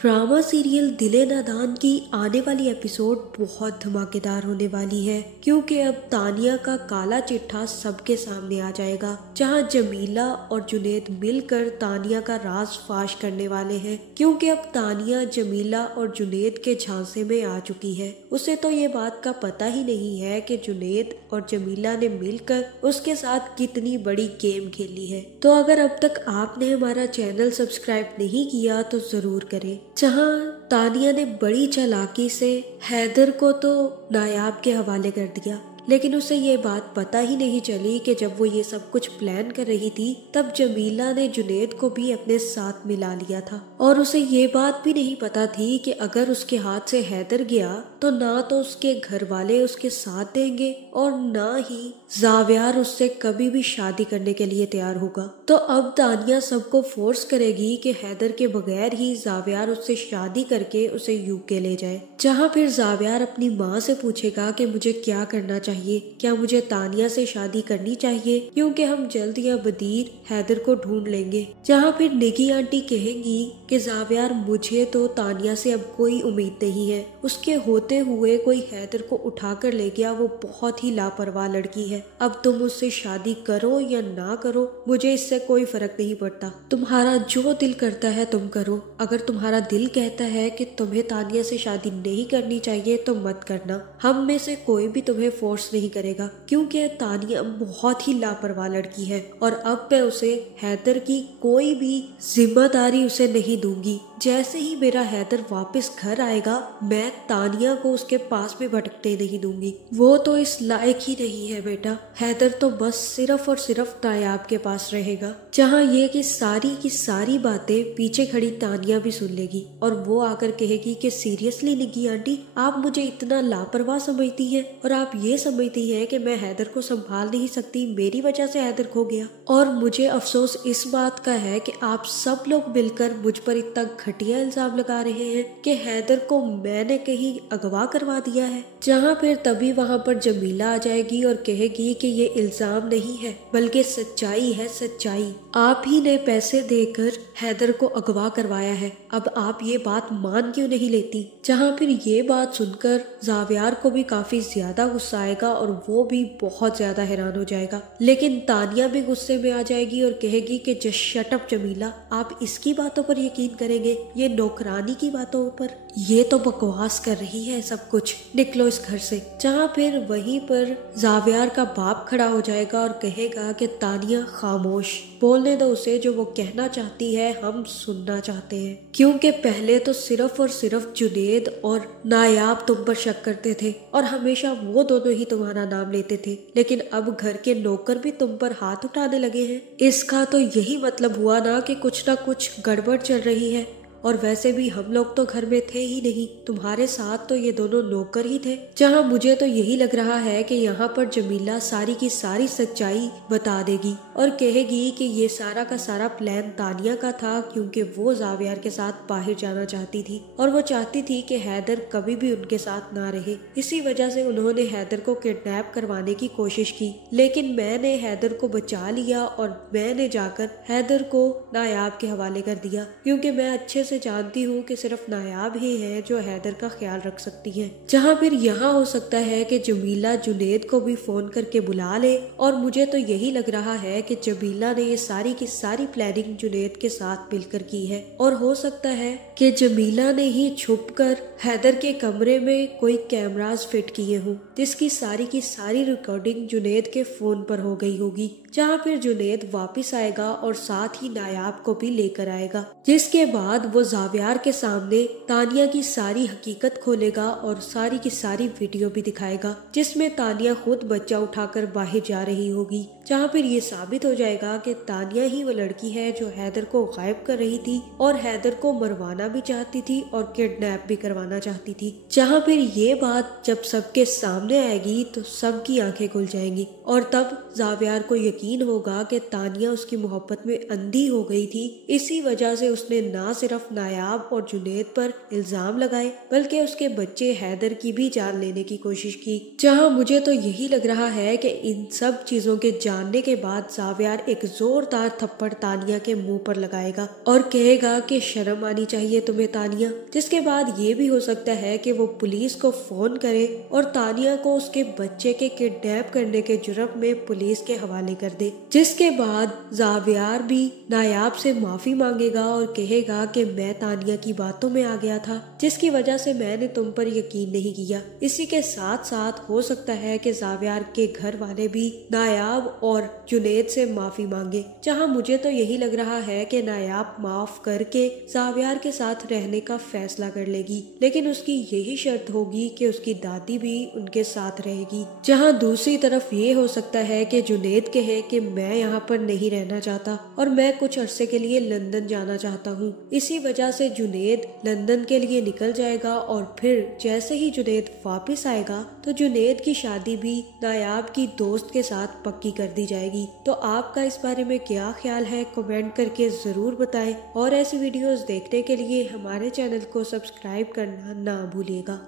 Drama serial दिले नादान की आने वाली एपिसोड बहुत धमाकेदार होने वाली है, क्योंकि अब तानिया का काला चिट्ठा सबके सामने आ जाएगा, जहां जमीला और जुनैद मिलकर तानिया का राज फाश करने वाले हैं। क्योंकि अब तानिया जमीला और जुनैद के झांसे में आ चुकी है। उसे तो ये बात का पता ही नहीं है कि जुनैद और जमीला ने मिलकर उसके साथ कितनी बड़ी गेम खेली है। तो अगर अब तक आपने हमारा चैनल सब्सक्राइब नहीं किया तो जरूर करें। जहां तानिया ने बड़ी चालाकी से हैदर को तो नायाब के हवाले कर दिया, लेकिन उसे ये बात पता ही नहीं चली कि जब वो ये सब कुछ प्लान कर रही थी तब जमीला ने जुनैद को भी अपने साथ मिला लिया था। और उसे ये बात भी नहीं पता थी कि अगर उसके हाथ से हैदर गया तो ना तो उसके घर वाले उसके साथ देंगे और ना ही जावियार उससे कभी भी शादी करने के लिए तैयार होगा। तो अब तानिया सबको फोर्स करेगी कि हैदर के बगैर ही जावियार उससे शादी करके उसे यूके ले जाए। जहाँ फिर जावियार अपनी माँ से पूछेगा कि मुझे क्या करना चाहिए, क्या मुझे तानिया से शादी करनी चाहिए, क्योंकि हम जल्द या बदीर हैदर को ढूंढ लेंगे। जहाँ फिर निकी आंटी कहेंगी कि जावियार मुझे तो तानिया से अब कोई उम्मीद नहीं है, उसके होते हुए कोई हैदर को उठा कर ले गया, वो बहुत ही लापरवाह लड़की है। अब तुम उससे शादी करो या ना करो मुझे इससे कोई फर्क नहीं पड़ता, तुम्हारा जो दिल करता है तुम करो। अगर तुम्हारा दिल कहता है कि तुम्हें तानिया से शादी नहीं करनी चाहिए तो मत करना, हम में से कोई भी तुम्हें फोर्स नहीं करेगा, क्योंकि तानिया बहुत ही लापरवाह लड़की है और अब मैं उसे हैदर की कोई भी जिम्मेदारी उसे नहीं दूंगी। जैसे ही मेरा हैदर वापस घर आएगा मैं तानिया को उसके पास में भटकते नहीं दूंगी, वो तो इस लायक ही नहीं है बेटा। हैदर तो बस सिर्फ और सिर्फ नायाब के पास रहेगा। जहाँ ये की सारी बातें पीछे खड़ी तानिया भी सुन लेगी और वो आकर कहेगी कि सीरियसली निकी आंटी, आप मुझे इतना लापरवाह समझती हैं और आप ये समझती हैं कि मैं हैदर को संभाल नहीं सकती, मेरी वजह से हैदर खो गया। और मुझे अफसोस इस बात का है कि आप सब लोग मिलकर मुझ पर इतना घटिया इल्जाम लगा रहे हैं कि हैदर को मैंने कहीं अगवा करवा दिया है। जहाँ फिर तभी वहाँ पर जमीला आ जाएगी और कहेगी कि ये इल्जाम नहीं है बल्कि सच्चाई है, सच्चाई। आप ही ने पैसे देकर हैदर को अगवा करवाया है, अब आप ये बात मान क्यों नहीं लेती। जहाँ फिर ये बात सुनकर जावियार को भी काफी ज्यादा गुस्सा आएगा और वो भी बहुत ज्यादा हैरान हो जाएगा। लेकिन तानिया भी गुस्से में आ जाएगी और कहेगी कि जस्ट शट अप जमीला, आप इसकी बातों पर यकीन करेंगे, ये नौकरानी की बातों पर, ये तो बकवास कर रही है सब कुछ, निकलो इस घर से। जहाँ फिर वहीं पर जावियार का बाप खड़ा हो जाएगा और कहेगा कि तानिया खामोश, बोलने दो उसे, जो वो कहना चाहती है हम सुनना चाहते हैं। क्योंकि पहले तो सिर्फ और सिर्फ जुनैद और नायाब तुम पर शक करते थे और हमेशा वो दोनों ही तुम्हारा नाम लेते थे, लेकिन अब घर के नौकर भी तुम पर हाथ उठाने लगे हैं। इसका तो यही मतलब हुआ ना कि कुछ ना कुछ गड़बड़ चल रही है। और वैसे भी हम लोग तो घर में थे ही नहीं, तुम्हारे साथ तो ये दोनों नौकर ही थे। जहाँ मुझे तो यही लग रहा है कि यहाँ पर जमीला सारी की सारी सच्चाई बता देगी और कहेगी कि ये सारा का सारा प्लान तानिया का था, क्योंकि वो जावियार के साथ बाहर जाना चाहती थी और वो चाहती थी कि हैदर कभी भी उनके साथ ना रहे। इसी वजह से उन्होंने हैदर को किडनैप करवाने की कोशिश की, लेकिन मैंने हैदर को बचा लिया और मैंने जाकर हैदर को नायाब के हवाले कर दिया, क्योंकि मैं अच्छे से जानती हूँ कि सिर्फ नायाब ही है जो हैदर का ख्याल रख सकती है। जहाँ फिर यहाँ हो सकता है कि जमीला जुनैद को भी फोन करके बुला ले और मुझे तो यही लग रहा है कि जमीला ने ये सारी की सारी प्लानिंग जुनैद के साथ मिलकर की है और हो सकता है कि जमीला ने ही छुपकर हैदर के कमरे में कोई कैमरास फिट किए हों, जिसकी सारी की सारी रिकॉर्डिंग जुनैद के फोन पर हो गई होगी। जहाँ फिर जुनैद वापस आएगा और साथ ही नायाब को भी लेकर आएगा, जिसके बाद वो जावियार के सामने तानिया की सारी हकीकत खोलेगा और सारी की सारी वीडियो भी दिखाएगा, जिसमें तानिया खुद बच्चा उठाकर बाहर जा रही होगी। जहाँ फिर ये साबित हो जाएगा कि तानिया ही वो लड़की है जो हैदर को गायब कर रही थी और हैदर को मरवाना भी चाहती थी और किडनैप भी करवाना चाहती थी। जहाँ फिर ये बात जब सबके सामने आएगी तो सबकी आंखें खुल जाएंगी और तब जावियार को यकीन होगा कि तानिया उसकी मोहब्बत में अंधी हो गई थी। इसी वजह से उसने ना सिर्फ नायाब और जुनैद पर इल्जाम लगाए बल्कि उसके बच्चे हैदर की भी जान लेने की कोशिश की। जहाँ मुझे तो यही लग रहा है कि इन सब चीजों के जानने के बाद जावियार एक जोरदार थप्पड़ तानिया के मुंह पर लगाएगा और कहेगा कि शर्म आनी चाहिए तुम्हें तानिया। जिसके बाद ये भी हो सकता है कि वो पुलिस को फोन करे और तानिया को उसके बच्चे के किडनैप करने के जुर्म में पुलिस के हवाले कर दे। जिसके बाद जावियार भी नायाब से माफी मांगेगा और कहेगा कि मैं तानिया की बातों में आ गया था, जिसकी वजह से मैंने तुम पर यकीन नहीं किया। इसी के साथ साथ हो सकता है कि जावियार के घर वाले भी नायाब और जुनैद से माफी मांगे, जहां मुझे तो यही लग रहा है कि नायाब माफ करके जावियार के साथ रहने का फैसला कर लेगी, लेकिन उसकी यही शर्त होगी कि उसकी दादी भी उनके साथ रहेगी। जहां दूसरी तरफ ये हो सकता है कि जुनैद कहे कि मैं यहाँ पर नहीं रहना चाहता और मैं कुछ अरसे के लिए लंदन जाना चाहता हूँ। इसी वजह से जुनैद लंदन के लिए निकल जाएगा और फिर जैसे ही जुनैद वापस आएगा तो जुनैद की शादी भी नायाब की दोस्त के साथ पक्की कर दी जाएगी। तो आपका इस बारे में क्या ख्याल है, कमेंट करके जरूर बताएं और ऐसी वीडियोस देखने के लिए हमारे चैनल को सब्सक्राइब करना ना भूलिएगा।